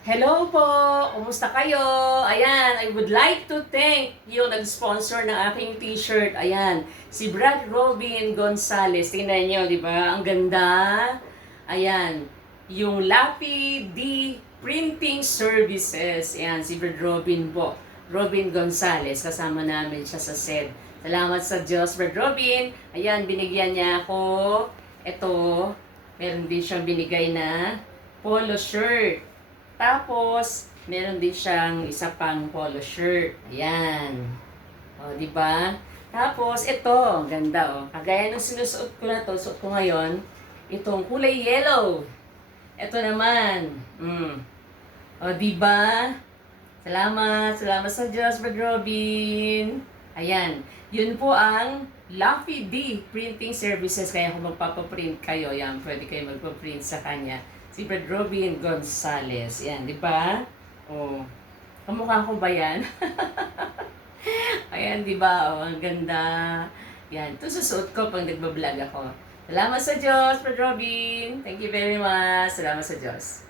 Hello po! Kumusta kayo? Ayan, I would like to thank yung nag-sponsor ng aking t-shirt. Ayan, si Brad Robin Gonzales. Tingnan nyo, di ba? Ang ganda. Ayan, yung Lapi D Printing Services. Ayan, si Brad Robin po. Robin Gonzales. Kasama namin siya sa set. Salamat sa Diyos, Brad Robin. Ayan, binigyan niya ako. Ito, meron din siyang binigay na polo shirt. Tapos, meron din siyang isa pang polo shirt. Ayan. O, di ba? Tapos, ito. Ang ganda, o. Kagaya ng sinusuot ko na to, suot ko ngayon, itong kulay yellow. Ito naman. O, di ba? Salamat. Salamat sa Diyos, Brad Robin. Ayan. Yun po ang Luffy D Printing Services. Kaya kung magpapaprint kayo, yan, pwede kayo magpaprint sa kanya. Si Brad Robin Gonzales. Yan, di ba? Oh. Kamukha ko ba yan? Ayan, di ba? Oh, ang ganda. Yan. Ito susuot ko pag nagbablog ako. Salamat sa Diyos, Brad Robin. Thank you very much. Salamat sa Diyos.